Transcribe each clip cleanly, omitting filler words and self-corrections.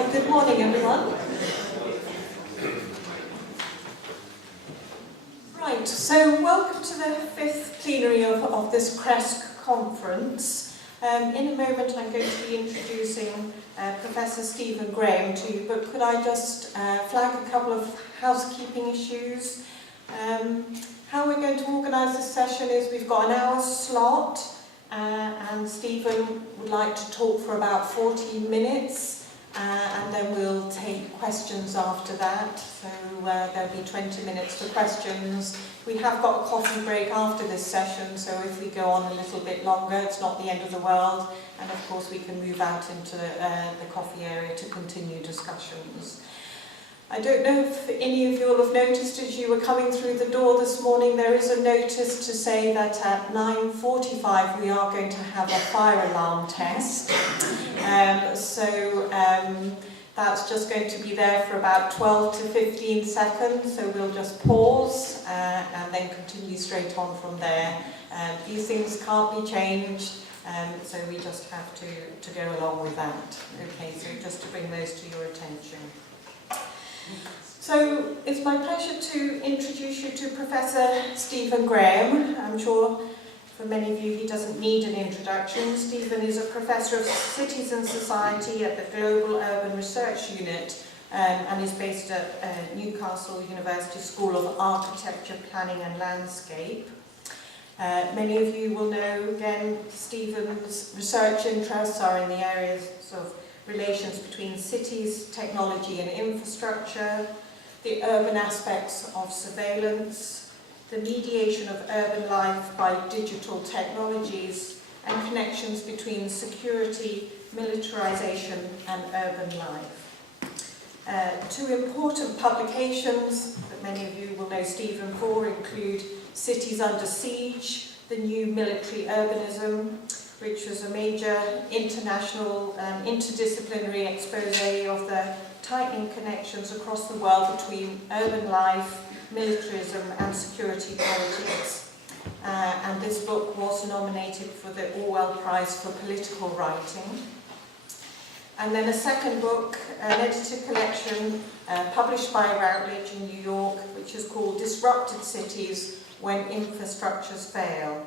Right, good morning everyone. Right, so welcome to the fifth plenary of this CRESC conference. In a moment I'm going to be introducing Professor Stephen Graham to you, but could I just flag a couple of housekeeping issues. How we're going to organise this session is we've got an hour slot and Stephen would like to talk for about 40 minutes. And then we'll take questions after that, so there'll be 20 minutes for questions. We have got a coffee break after this session, so if we go on a little bit longer, it's not the end of the world, and of course we can move out into the coffee area to continue discussions. I don't know if any of you will have noticed as you were coming through the door this morning, there is a notice to say that at 9:45 we are going to have a fire alarm test. That's just going to be there for about 12 to 15 seconds, so we'll just pause and then continue straight on from there. These things can't be changed, so we just have to go along with that. Okay, so just to bring those to your attention. So it's my pleasure to introduce you to Professor Stephen Graham. I'm sure for many of you he doesn't need an introduction. Stephen is a Professor of Cities and Society at the Global Urban Research Unit and is based at Newcastle University School of Architecture, Planning and Landscape. Many of you will know, again, Stephen's research interests are in the areas of relations between cities, technology and infrastructure, the urban aspects of surveillance, the mediation of urban life by digital technologies, and connections between security, militarization and urban life. Two important publications that many of you will know Stephen for include Cities Under Siege, The New Military Urbanism, which was a major international interdisciplinary expose of the tightening connections across the world between urban life, militarism and security politics. And this book was nominated for the Orwell Prize for Political Writing. And then a second book, an edited collection published by Routledge in New York, which is called Disrupted Cities When Infrastructures Fail.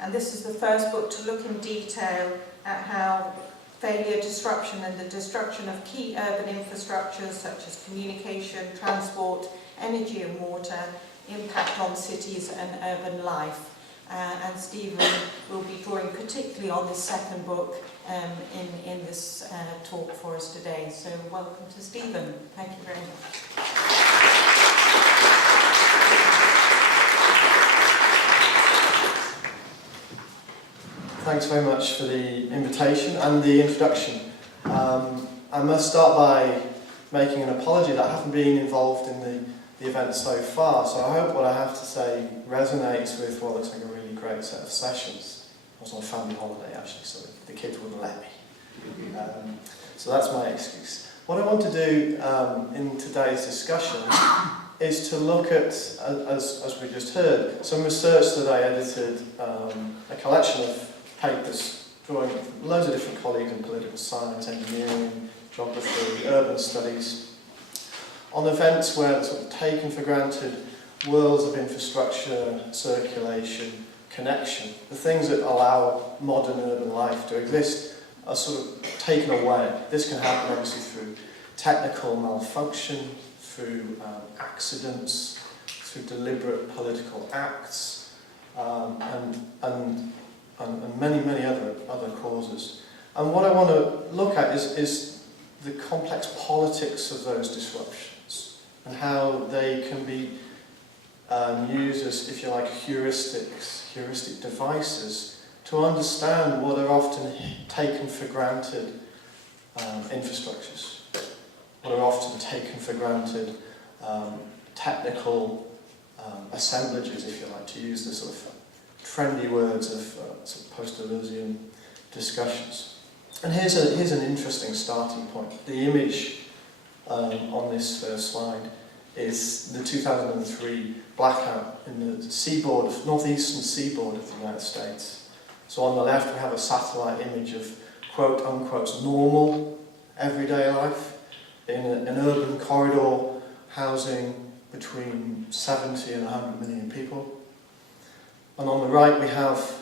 And this is the first book to look in detail at how failure, disruption and the destruction of key urban infrastructures such as communication, transport, energy and water impact on cities and urban life. And Stephen will be drawing particularly on this second book in this talk for us today. So welcome to Stephen. Thank you very much. Thanks very much for the invitation and the introduction. I must start by making an apology that I haven't been involved in the event so far, so I hope what I have to say resonates with what looks like a really great set of sessions. I was on family holiday actually, so the kids wouldn't let me. So that's my excuse. What I want to do in today's discussion is to look at, as we just heard, some research that I edited, a collection of papers drawing loads of different colleagues in political science, engineering, geography, urban studies, on events where sort of taken for granted worlds of infrastructure, circulation, connection, the things that allow modern urban life to exist, are sort of taken away. This can happen obviously through technical malfunction, through accidents, through deliberate political acts, and many other causes. And what I want to look at is the complex politics of those disruptions and how they can be used as, if you like, heuristic devices to understand what are often taken for granted infrastructures, what are often taken for granted technical assemblages, if you like, to use the sort of trendy words of sort of post-Deleuzian discussions. And here's an interesting starting point. The image on this first slide is the 2003 blackout in the seaboard, northeastern seaboard of the United States. So on the left we have a satellite image of quote-unquote normal everyday life, in an urban corridor housing between 70 and 100 million people. And on the right we have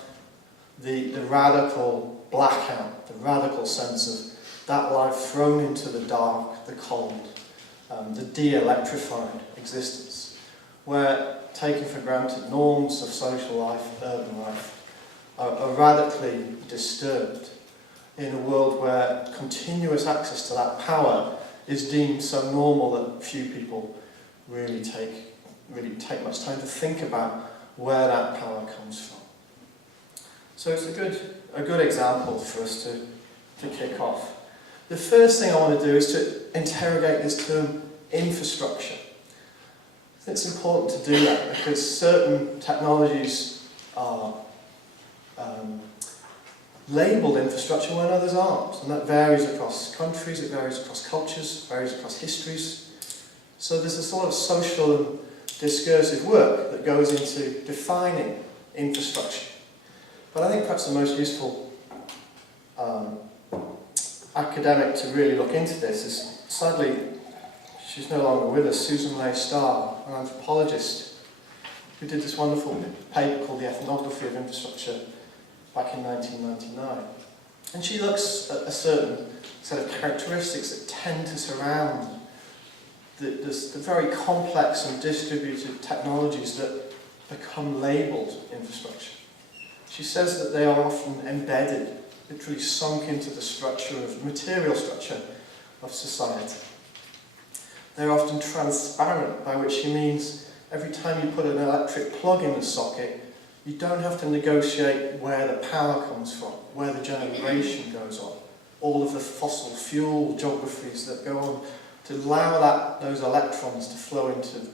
the radical blackout, the radical sense of that life thrown into the dark, the cold, the de-electrified existence, where taken for granted norms of social life, urban life, are radically disturbed in a world where continuous access to that power is deemed so normal that few people really take much time to think about where that power comes from. So it's a good example for us to kick off. The first thing I want to do is to interrogate this term infrastructure. It's important to do that because certain technologies are labelled infrastructure when others aren't, and that varies across countries, it varies across cultures, it varies across histories. So there's a sort of social and discursive work that goes into defining infrastructure. But I think perhaps the most useful academic to really look into this is, sadly, she's no longer with us, Susan Leigh Starr, an anthropologist who did this wonderful paper called The Ethnography of Infrastructure back in 1999. And she looks at a certain set of characteristics that tend to surround the very complex and distributed technologies that become labelled infrastructure. She says that they are often embedded, literally sunk into the structure of material structure of society. They're often transparent, by which she means every time you put an electric plug in the socket, you don't have to negotiate where the power comes from, where the generation goes on, all of the fossil fuel geographies that go on to allow those electrons to flow into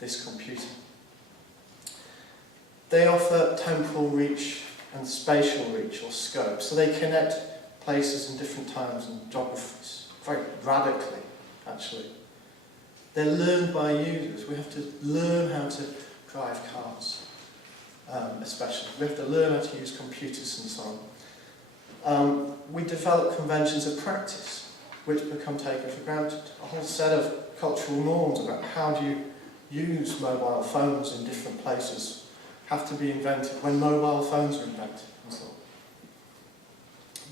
this computer. They offer temporal reach and spatial reach, or scope, so they connect places in different times and geographies, very radically, actually. They're learned by users. We have to learn how to drive cars, especially. We have to learn how to use computers and so on. We develop conventions of practice, which become taken for granted. A whole set of cultural norms about how do you use mobile phones in different places have to be invented when mobile phones were invented and so on.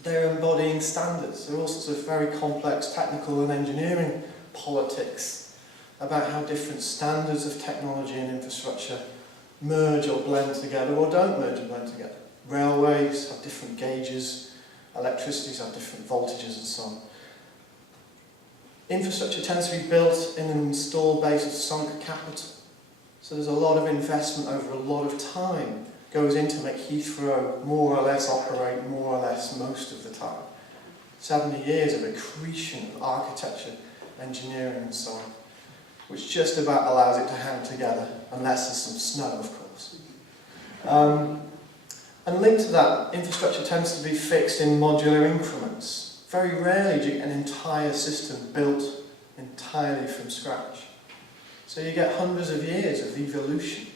They're embodying standards. There are all sorts of very complex technical and engineering politics about how different standards of technology and infrastructure merge or blend together or don't merge and blend together. Railways have different gauges, electricities have different voltages and so on. Infrastructure tends to be built in an installed base of sunk capital. So there's a lot of investment over a lot of time goes into make Heathrow more or less operate more or less most of the time. 70 years of accretion of architecture, engineering and so on, which just about allows it to hang together, unless there's some snow, of course. And linked to that, infrastructure tends to be fixed in modular increments. Very rarely do you get an entire system built entirely from scratch. So you get hundreds of years of evolution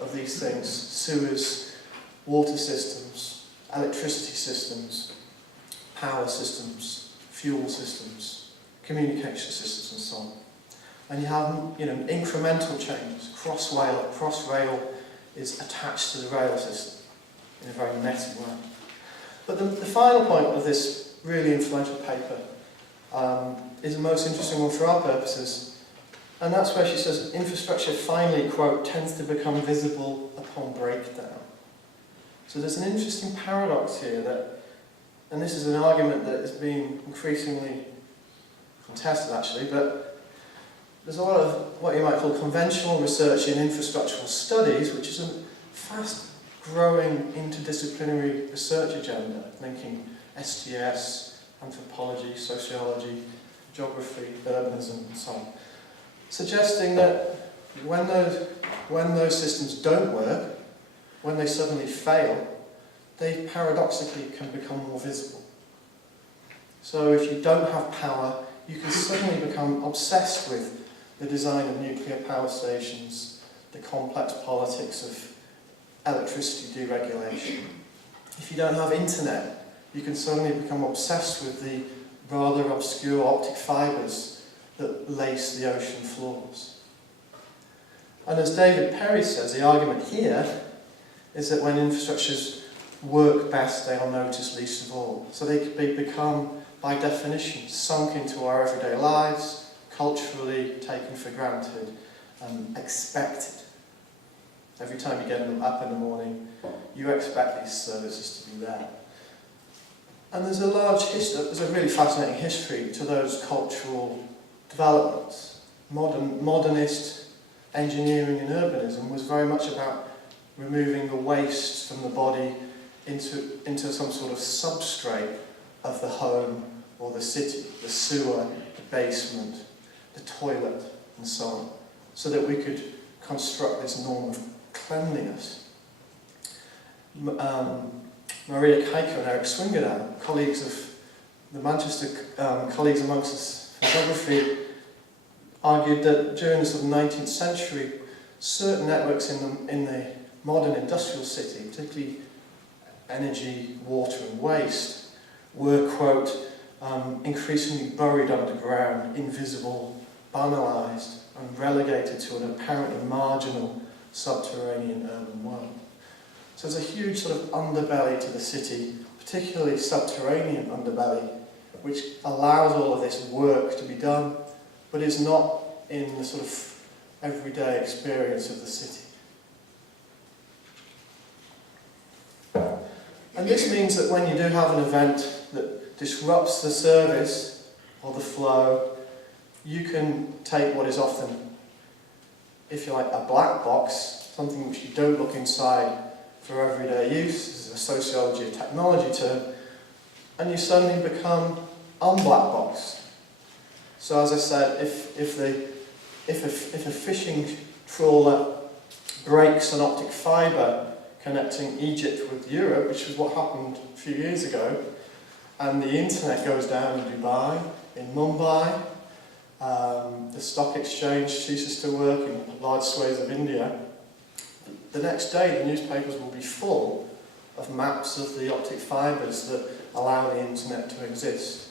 of these things: sewers, water systems, electricity systems, power systems, fuel systems, communication systems and so on. And you have incremental changes. Cross-rail is attached to the rail system in a very messy way. But the final point of this really influential paper is the most interesting one for our purposes. And that's where she says infrastructure finally, quote, tends to become visible upon breakdown. So there's an interesting paradox here that, and this is an argument that is being increasingly contested actually, but there's a lot of what you might call conventional research in infrastructural studies, which is a fast-growing interdisciplinary research agenda, linking STS, anthropology, sociology, geography, urbanism, and so on, suggesting that when those systems don't work, when they suddenly fail, they paradoxically can become more visible. So if you don't have power, you can suddenly become obsessed with the design of nuclear power stations, the complex politics of electricity deregulation. If you don't have internet, you can suddenly become obsessed with the rather obscure optic fibres that lace the ocean floors. And as David Perry says, the argument here is that when infrastructures work best, they are noticed least of all. So they become, by definition, sunk into our everyday lives, culturally taken for granted, expected. Every time you get up in the morning, you expect these services to be there. And there's a large history, there's a really fascinating history to those cultural developments. Modernist engineering and urbanism was very much about removing the waste from the body into some sort of substrate of the home or the city, the sewer, the basement, the toilet, and so on, so that we could construct this norm of cleanliness. Maria Kijker and Eric Swingerdown, colleagues of the Manchester colleagues amongst us photography, argued that during the sort of 19th century, certain networks in the modern industrial city, particularly energy, water and waste, were, quote, increasingly buried underground, invisible, banalised and relegated to an apparently marginal subterranean urban world. So there's a huge sort of underbelly to the city, particularly subterranean underbelly, which allows all of this work to be done, but is not in the sort of everyday experience of the city. And this means that when you do have an event that disrupts the service or the flow, you can take what is often, if you like, a black box, something which you don't look inside for everyday use, this is a sociology of technology term, and you suddenly become unblack box. So as I said, if a fishing trawler breaks an optic fibre connecting Egypt with Europe, which is what happened a few years ago, and the internet goes down in Dubai, in Mumbai, the stock exchange ceases to work in large swathes of India, the next day the newspapers will be full of maps of the optic fibres that allow the internet to exist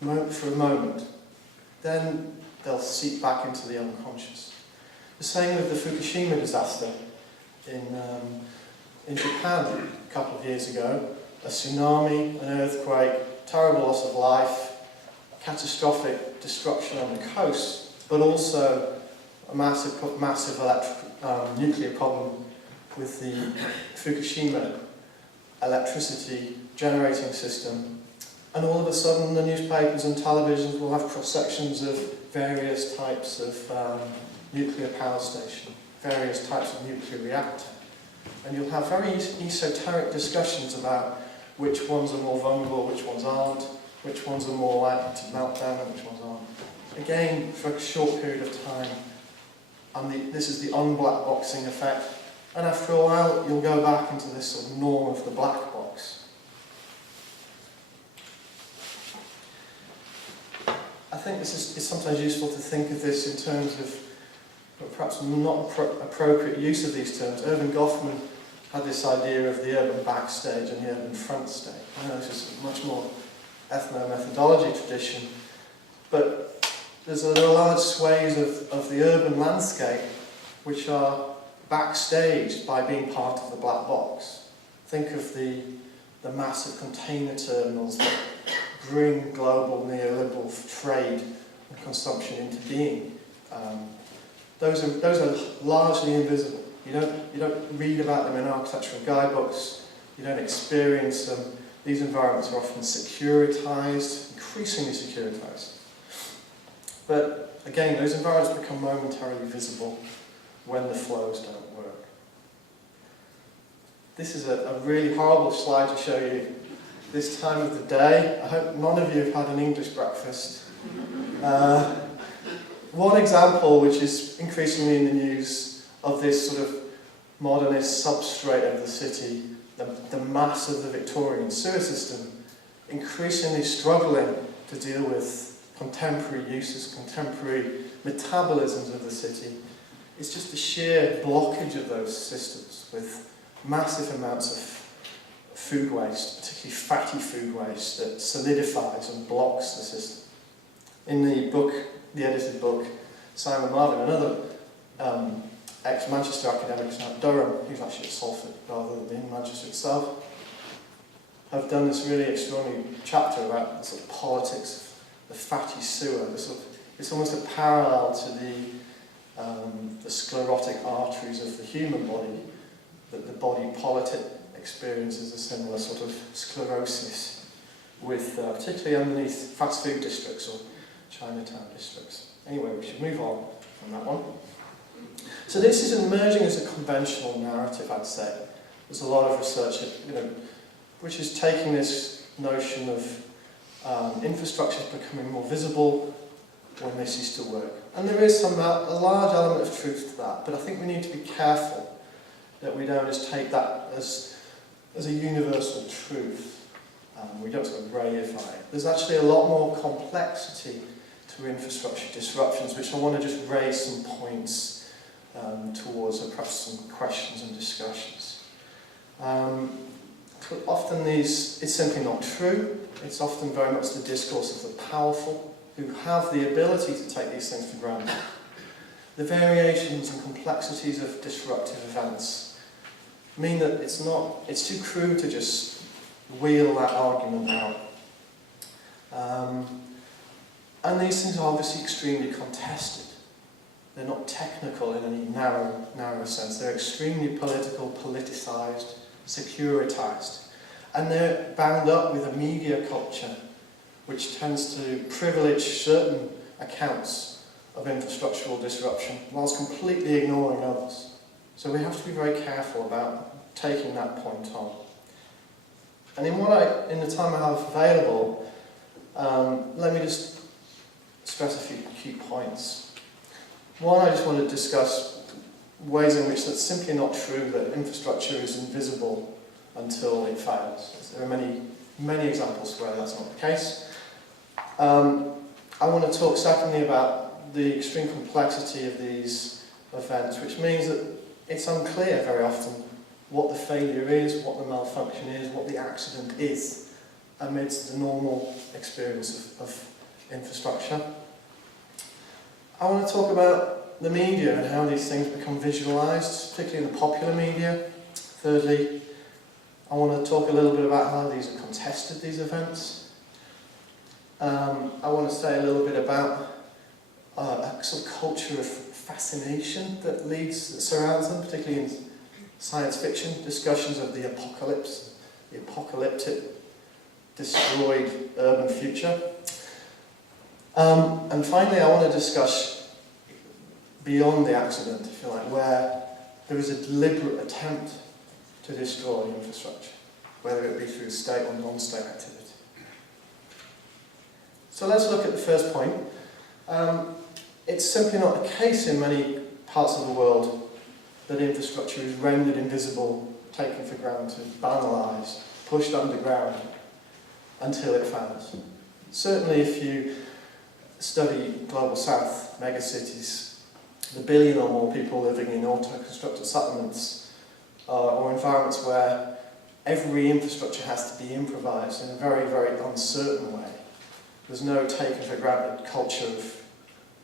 for a moment. Then they'll seep back into the unconscious. The same with the Fukushima disaster in Japan a couple of years ago. A tsunami, an earthquake, terrible loss of life, catastrophic destruction on the coast, but also a massive nuclear problem with the Fukushima electricity generating system. And all of a sudden the newspapers and televisions will have cross-sections of various types of nuclear power station, various types of nuclear reactor. And you'll have very esoteric discussions about which ones are more vulnerable, which ones aren't, which ones are more likely to melt down and which ones aren't. Again, for a short period of time. And this is the unblack boxing effect. And after a while, you'll go back into this sort of norm of the black box. I think this is sometimes useful to think of this in terms of perhaps not appropriate use of these terms. Irving Goffman had this idea of the urban backstage and the urban front stage. I know this is a much more ethno-methodology tradition, but there are large swathes of the urban landscape which are backstaged by being part of the black box. Think of the massive container terminals that bring global neoliberal trade and consumption into being. Those are largely invisible. You don't read about them in architectural guidebooks. You don't experience them. These environments are often securitized, increasingly securitized. But again, those environments become momentarily visible when the flows don't work. This is a really horrible slide to show you this time of the day. I hope none of you have had an English breakfast. One example, which is increasingly in the news, of this sort of modernist substrate of the city, the mass of the Victorian sewer system, increasingly struggling to deal with contemporary uses, contemporary metabolisms of the city. It's just the sheer blockage of those systems with massive amounts of food waste, particularly fatty food waste, that solidifies and blocks the system. In the book the edited book, Simon Marvin, another ex-Manchester academic at Durham, who's actually at Salford rather than in Manchester itself, have done this really extraordinary chapter about the sort of politics of the fatty sewer. It's almost a parallel to the sclerotic arteries of the human body, that the body politic experiences a similar sort of sclerosis with, particularly underneath fast food districts or Chinatown districts. Anyway, we should move on from that one. So this is emerging as a conventional narrative, I'd say. There's a lot of research, which is taking this notion of infrastructures becoming more visible when they cease to work. And there is a large element of truth to that, but I think we need to be careful that we don't just take that as a universal truth. We don't sort of reify it. There's actually a lot more complexity to infrastructure disruptions, which I want to just raise some points towards, or perhaps some questions and discussions. Often it's simply not true. It's often very much the discourse of the powerful who have the ability to take these things for granted. The variations and complexities of disruptive events mean that it's too crude to just wheel that argument out. And these things are obviously extremely contested. They're not technical in any narrow sense. They're extremely political, politicized, securitized. And they're bound up with a media culture which tends to privilege certain accounts of infrastructural disruption whilst completely ignoring others. So we have to be very careful about taking that point on. And in the time I have available, let me just stress a few key points. One, I just want to discuss ways in which that's simply not true, that infrastructure is invisible until it fails. There are many examples where that's not the case. I want to talk secondly about the extreme complexity of these events, which means that it's unclear very often what the failure is, what the malfunction is, what the accident is amidst the normal experience of infrastructure. I want to talk about the media and how these things become visualised, particularly in the popular media. Thirdly, I want to talk a little bit about how these are contested, these events. I want to say a little bit about a sort of culture of fascination that surrounds them, particularly in science fiction discussions of the apocalypse, the apocalyptic, destroyed urban future. And finally, I want to discuss beyond the accident, if you like, where there is a deliberate attempt to destroy infrastructure, whether it be through state or non-state activity. So let's look at the first point. It's simply not the case in many parts of the world that infrastructure is rendered invisible, taken for granted, banalised, pushed underground until it fails. Certainly if you study Global South megacities, the billion or more people living in auto-constructed settlements or environments where every infrastructure has to be improvised in a very, very uncertain way. There's no taken for granted culture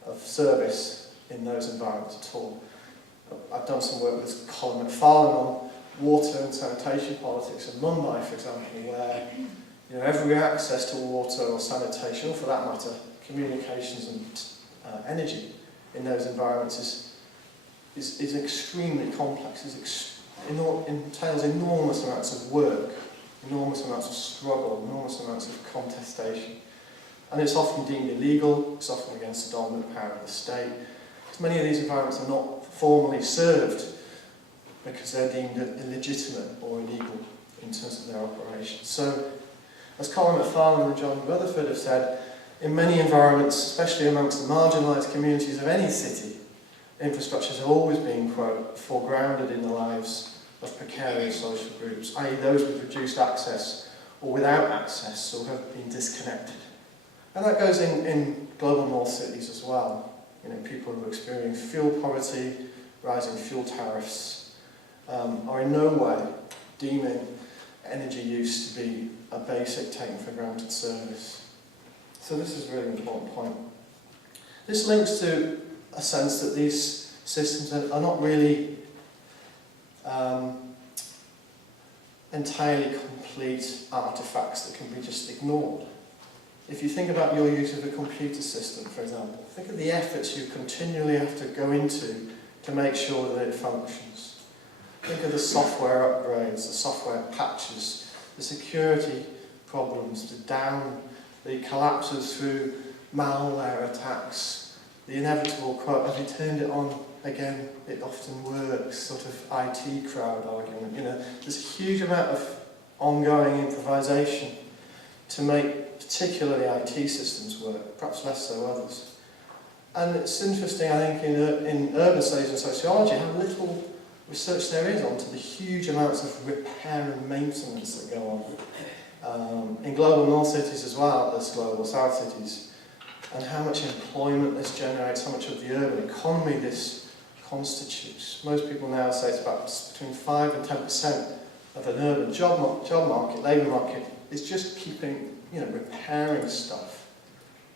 of service in those environments at all. I've done some work with Colin McFarlane on water and sanitation politics in Mumbai, for example, where every access to water or sanitation, or for that matter, communications and energy in those environments is extremely complex. Entails enormous amounts of work, enormous amounts of struggle, enormous amounts of contestation. And it's often deemed illegal, it's often against the dominant power of the state. Because many of these environments are not formally served because they're deemed illegitimate or illegal in terms of their operations. So, as Colin McFarlane and John Rutherford have said, in many environments, especially amongst the marginalised communities of any city, infrastructures have always been, quote, foregrounded in the lives of precarious social groups, i.e. those with reduced access or without access or have been disconnected. And that goes in global north cities as well. People who are experiencing fuel poverty, rising fuel tariffs, are in no way deeming energy use to be a basic taken for granted service. So this is a really important point. This links to a sense that these systems are not really entirely complete artifacts that can be just ignored. If you think about your use of a computer system, for example, think of the efforts you continually have to go into to make sure that it functions. Think of the software upgrades, the software patches, the security problems, the collapses through malware attacks, the inevitable quote, have you turned it on again, it often works, sort of IT crowd argument. There's a huge amount of ongoing improvisation to make particularly IT systems work, perhaps less so others. And it's interesting, I think, in urban studies and sociology, how little research there is onto the huge amounts of repair and maintenance that go on. In global north cities as well as global south cities, and how much employment this generates, how much of the urban economy this constitutes. Most people now say it's about between 5 and 10% of an urban job market, labour market, is just keeping, repairing stuff.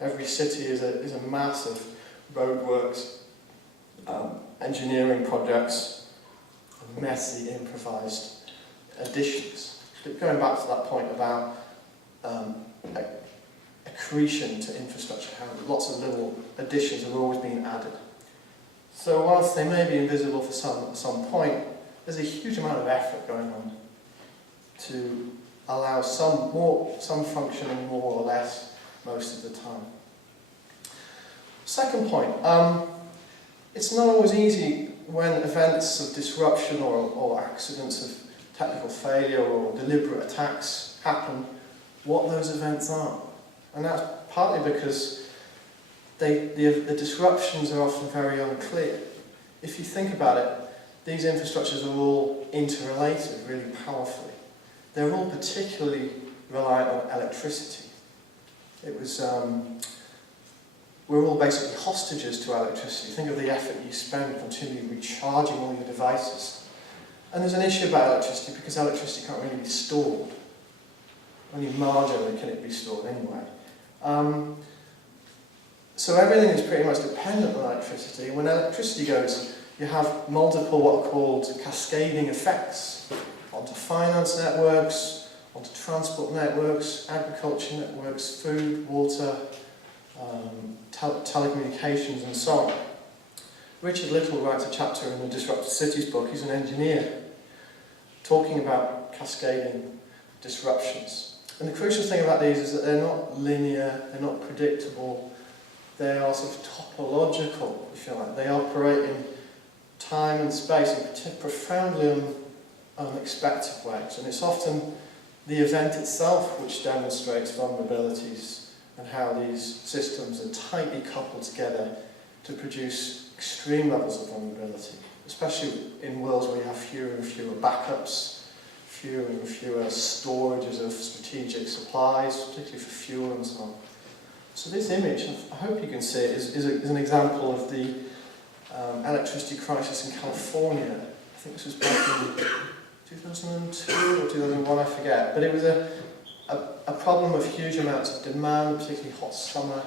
Every city is a mass of roadworks, engineering projects, messy, improvised additions. Going back to that point about accretion to infrastructure, how lots of little additions are always being added. So whilst they may be invisible for some point, there's a huge amount of effort going on to allow some functioning more or less most of the time. Second point, it's not always easy when events of disruption or accidents of technical failure or deliberate attacks happen, what those events are. And that's partly because the disruptions are often very unclear. If you think about it, these infrastructures are all interrelated really powerfully. They're all particularly reliant on electricity. We're all basically hostages to electricity. Think of the effort you spend continually recharging all your devices. And there's an issue about electricity because electricity can't really be stored. Only marginally can it be stored anyway. So everything is pretty much dependent on electricity. When electricity goes, you have multiple what are called cascading effects onto finance networks, onto transport networks, agriculture networks, food, water, telecommunications and so on. Richard Little writes a chapter in the Disrupted Cities book. He's an engineer talking about cascading disruptions. And the crucial thing about these is that they're not linear, they're not predictable, they are sort of topological, if you like. They operate in time and space in profoundly unexpected ways. And it's often the event itself which demonstrates vulnerabilities and how these systems are tightly coupled together to produce extreme levels of vulnerability, especially in worlds where you have fewer and fewer backups, fewer and fewer storages of strategic supplies, particularly for fuel and so on. So this image, I hope you can see it, is an example of the electricity crisis in California. I think this was back in 2002 or 2001, I forget. But it was a problem of huge amounts of demand, particularly hot summer.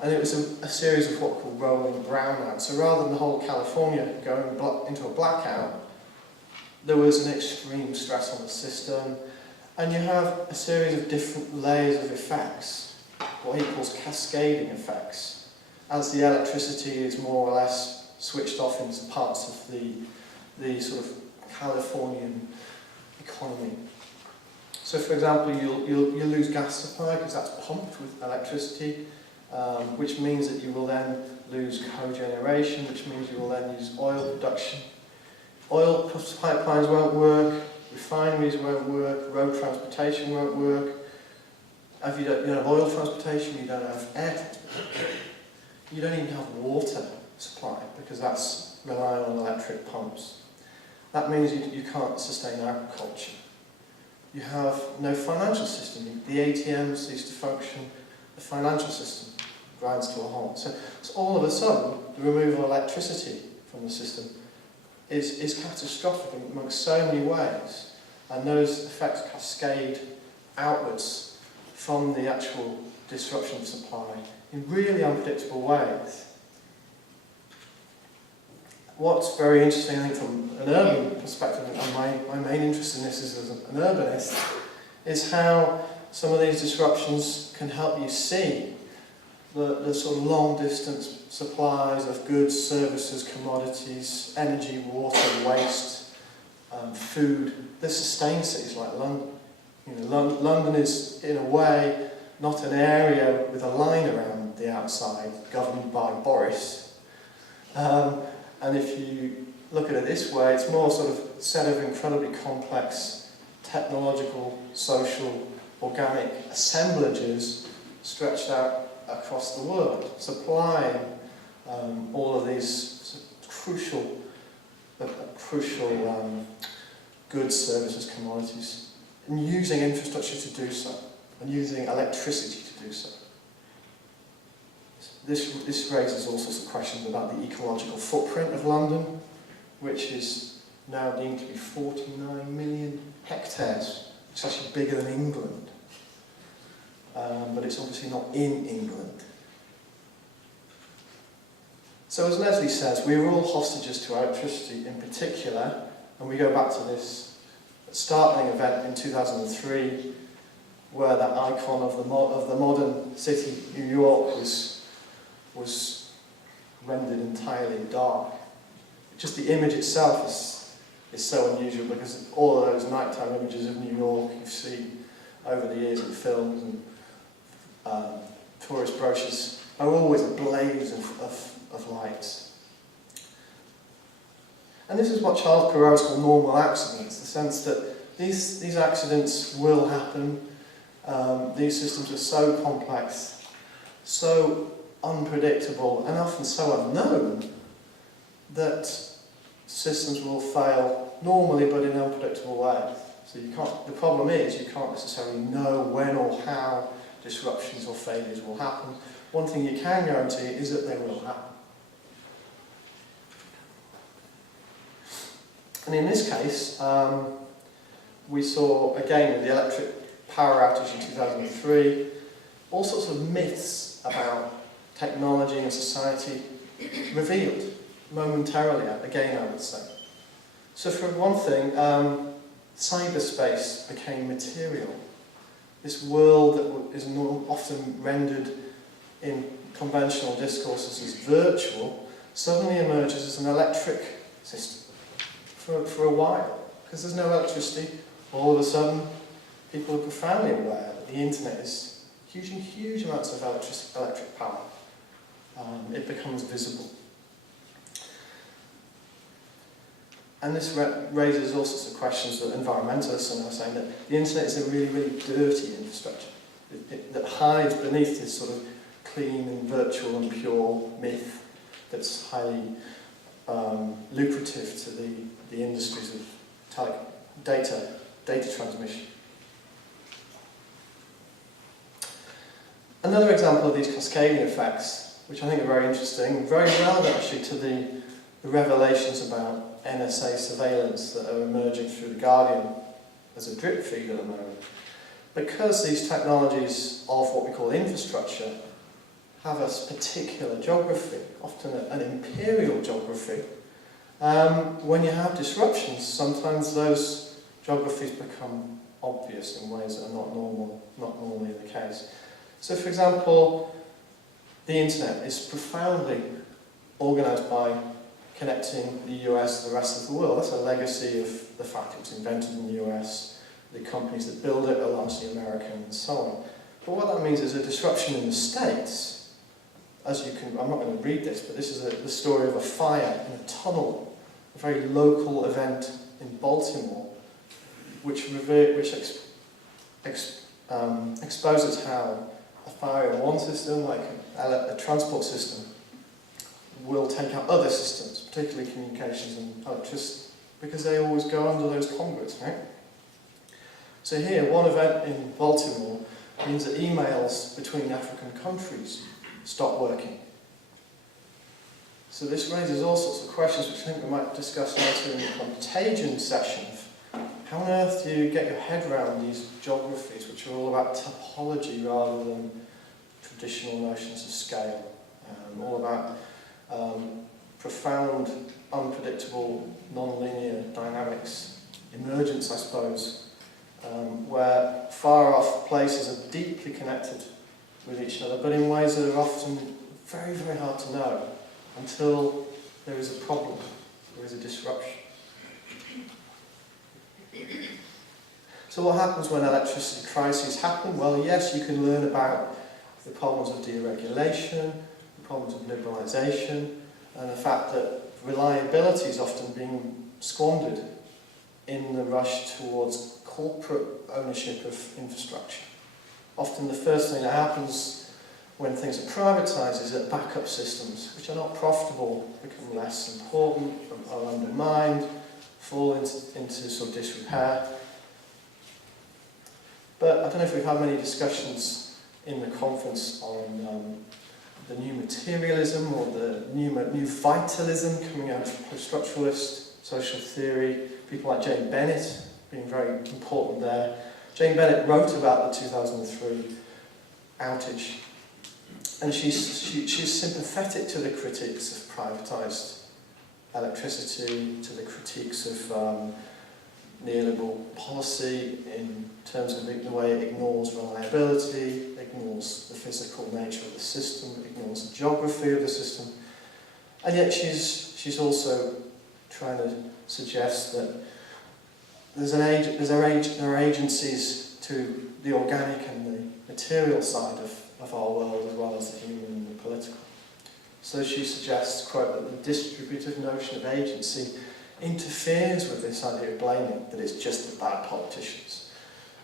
And it was a series of what are called rolling brownouts. So rather than the whole of California going into a blackout, there was an extreme stress on the system. And you have a series of different layers of effects, what he calls cascading effects, as the electricity is more or less switched off into parts of the sort of Californian economy. So, for example, you'll lose gas supply because that's pumped with electricity, which means that you will then lose cogeneration, which means you will then use oil production. Oil pipelines won't work, refineries won't work, road transportation won't work. If you don't have oil transportation, you don't have air transportation. You don't even have water supply because that's relying on electric pumps. That means you can't sustain agriculture. You have no financial system. The ATM cease to function. The financial system grinds to a halt. So all of a sudden, the removal of electricity from the system is catastrophic amongst so many ways. And those effects cascade outwards from the actual disruption of supply in really unpredictable ways. what's very interesting, I think, from an urban perspective, and my main interest in this is as an urbanist, is how some of these disruptions can help you see the sort of long-distance supplies of goods, services, commodities, energy, water, waste, food that sustain cities like London. You know, London is, in a way, not an area with a line around the outside, governed by Boris. And if you look at it this way, it's more sort of a set of incredibly complex technological, social, organic assemblages stretched out across the world, supplying all of these crucial goods, services, commodities, and using infrastructure to do so, and using electricity to do so. This raises all sorts of questions about the ecological footprint of London, which is now deemed to be 49 million hectares. It's actually bigger than England. But it's obviously not in England. So as Leslie says, we are all hostages to electricity in particular, and we go back to this startling event in 2003, where that icon of the modern city, New York, was rendered entirely dark. Just the image itself is so unusual, because all of those nighttime images of New York you've seen over the years in films and tourist brochures are always a blaze of lights. And this is what Charles Perrow called normal accidents, the sense that these accidents will happen. These systems are so complex, so unpredictable, and often so unknown that systems will fail normally but in unpredictable ways. So the problem is you can't necessarily know when or how disruptions or failures will happen. One thing you can guarantee is that they will happen. And in this case, we saw, again, with the electric power outage in 2003, all sorts of myths about technology and society revealed momentarily, again, I would say. So for one thing, cyberspace became material. This world that is often rendered in conventional discourses as virtual suddenly emerges as an electric system for a while. Because there's no electricity, all of a sudden people are profoundly aware that the internet is using huge amounts of electric power. It becomes visible. And this raises all sorts of questions that environmentalists are now saying, that the internet is a really, really dirty infrastructure that hides beneath this sort of clean and virtual and pure myth that's highly lucrative to the industries of data transmission. Another example of these cascading effects, which I think are very interesting, very relevant actually to the revelations about NSA surveillance that are emerging through The Guardian as a drip feed at the moment. Because these technologies of what we call infrastructure have a particular geography, often an imperial geography, when you have disruptions, sometimes those geographies become obvious in ways that are not normally the case. So, for example, the internet is profoundly organised by connecting the US to the rest of the world. That's a legacy of the fact it was invented in the US. The companies that build it are largely American and so on. But what that means is a disruption in the States. As you can, I'm not going to read this, but this is the story of a fire in a tunnel, a very local event in Baltimore, which exposes how a fire in one system, like a transport system, will take out other systems, particularly communications and electricity, because they always go under those conduits, right? So here, one event in Baltimore means that emails between African countries stop working. So this raises all sorts of questions, which I think we might discuss later in the contagion session. How on earth do you get your head around these geographies, which are all about topology rather than traditional notions of scale? All about profound unpredictable, non-linear dynamics emergence, I suppose, where far-off places are deeply connected with each other, but in ways that are often very, very hard to know until there is a problem, there is a disruption. So what happens when electricity crises happen? Well, yes, you can learn about the problems of deregulation, the problems of liberalisation, and the fact that reliability is often being squandered in the rush towards corporate ownership of infrastructure. Often the first thing that happens when things are privatised is that backup systems, which are not profitable, become less important, are undermined, fall into sort of disrepair. But I don't know if we've had many discussions in the conference on the new materialism or the new vitalism coming out of post-structuralist social theory. People like Jane Bennett being very important there. Jane Bennett wrote about the 2003 outage, and she's sympathetic to the critiques of privatised electricity, to the critiques of neoliberal policy in terms of the way it ignores reliability, ignores the physical nature of the system, ignores the geography of the system, and yet she's also trying to suggest that there are agencies to the organic and the material side of our world as well as the human and the political. So she suggests, quote, that the distributive notion of agency interferes with this idea of blaming, that it's just the bad politicians.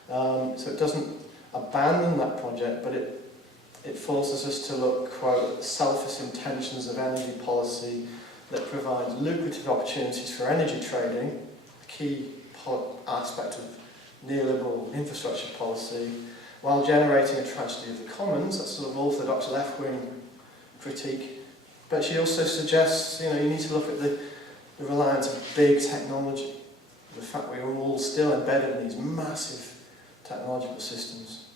So it doesn't abandon that project, but it forces us to look, quote, at the selfish intentions of energy policy that provides lucrative opportunities for energy trading, a key aspect of neoliberal infrastructure policy, while generating a tragedy of the commons, that sort of orthodox left-wing critique. But she also suggests, you need to look at the reliance of big technology, the fact we are all still embedded in these massive technological systems.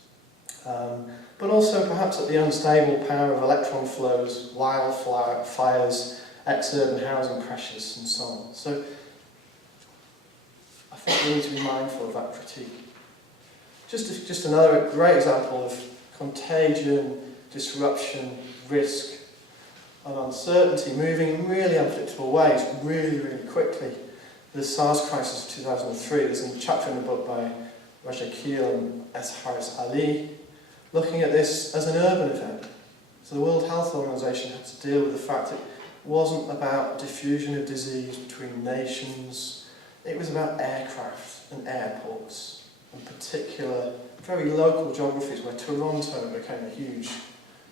But also perhaps at the unstable power of electron flows, wildfires, ex-urban housing pressures, and so on. So I think we need to be mindful of that critique. Just another great example of contagion, disruption, risk, and uncertainty moving in really unpredictable ways, really, really quickly. The SARS crisis of 2003, there's a chapter in the book by Raja Keel and S. Harris Ali, looking at this as an urban event. So the World Health Organization had to deal with the fact it wasn't about diffusion of disease between nations, it was about aircraft and airports, in particular very local geographies where Toronto became a huge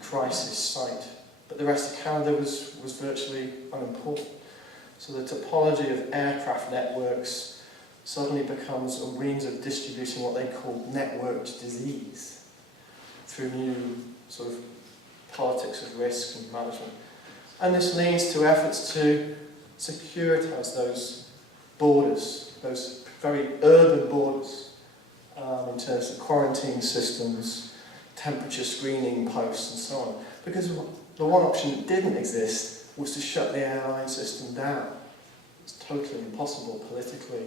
crisis site. But the rest of Canada was virtually unimportant. So the topology of aircraft networks suddenly becomes a means of distributing what they call networked disease through new sort of politics of risk and management. And this leads to efforts to securitize those borders, those very urban borders, in terms of quarantine systems, temperature screening posts and so on. Because the one option that didn't exist was to shut the airline system down. It's totally impossible politically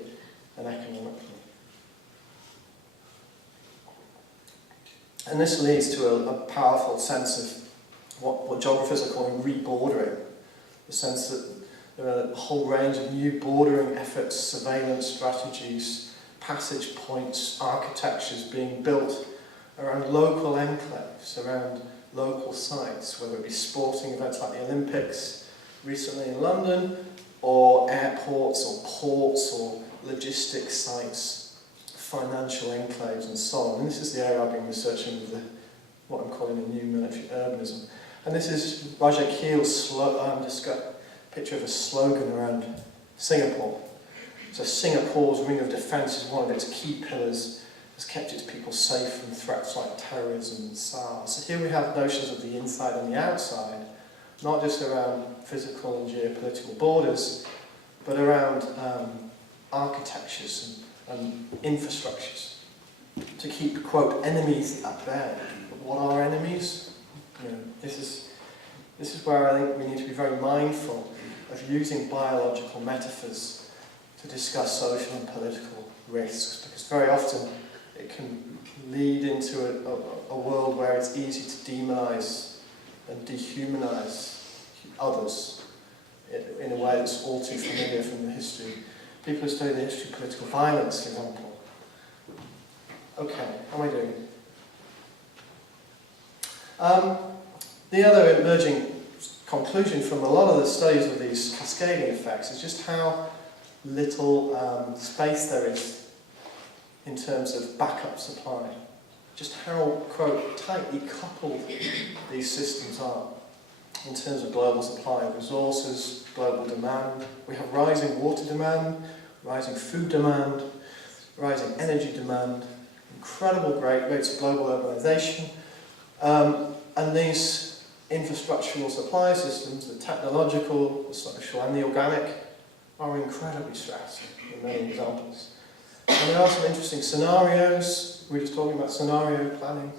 and economically. And this leads to a powerful sense of what geographers are calling rebordering. The sense that there are a whole range of new bordering efforts, surveillance strategies, passage points, architectures being built around local enclaves, around local sites, whether it be sporting events like the Olympics recently in London, or airports or ports or logistics sites, financial enclaves and so on. And this is the area I've been researching with what I'm calling the new military urbanism. And this is Raja Keel's picture of a slogan around Singapore. So Singapore's ring of defence is one of its key pillars, has kept its people safe from threats like terrorism and SARS. So here we have notions of the inside and the outside, not just around physical and geopolitical borders, but around architectures and infrastructures to keep, quote, enemies at bay. But what are enemies? This is where I think we need to be very mindful of using biological metaphors to discuss social and political risks, because very often it can lead into a world where it's easy to demonise and dehumanise others in a way that's all too familiar from the history. People who study the history of political violence, for example. Okay, how am I doing? The other emerging conclusion from a lot of the studies of these cascading effects is just how little space there is in terms of backup supply. Just how, quote, tightly coupled these systems are in terms of global supply of resources, global demand. We have rising water demand, rising food demand, rising energy demand, incredible great rates of global urbanisation, and these infrastructural supply systems, the technological, the social and the organic, are incredibly stressed in many examples. And there are some interesting scenarios. We were just talking about scenario planning,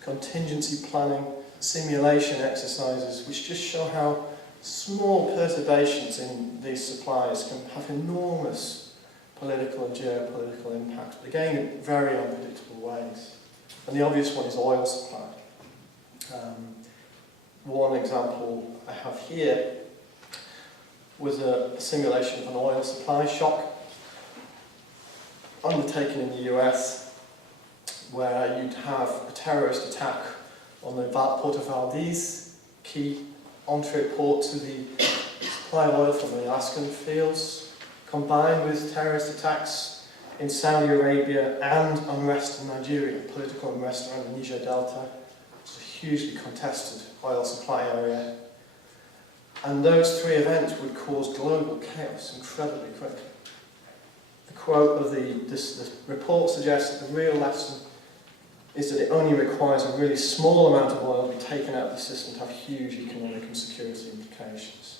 contingency planning, simulation exercises, which just show how small perturbations in these supplies can have enormous political and geopolitical impacts, but again in very unpredictable ways. And the obvious one is oil supply. One example I have here was a simulation of an oil supply shock undertaken in the US, where you'd have a terrorist attack on the port of Valdez, key on-trip port to the supply of oil from the Alaskan fields, combined with terrorist attacks in Saudi Arabia and unrest in Nigeria, political unrest around the Niger Delta. It's a hugely contested oil supply area. And those three events would cause global chaos incredibly quickly. The quote of this report suggests that the real lesson is that it only requires a really small amount of oil to be taken out of the system to have huge economic and security implications.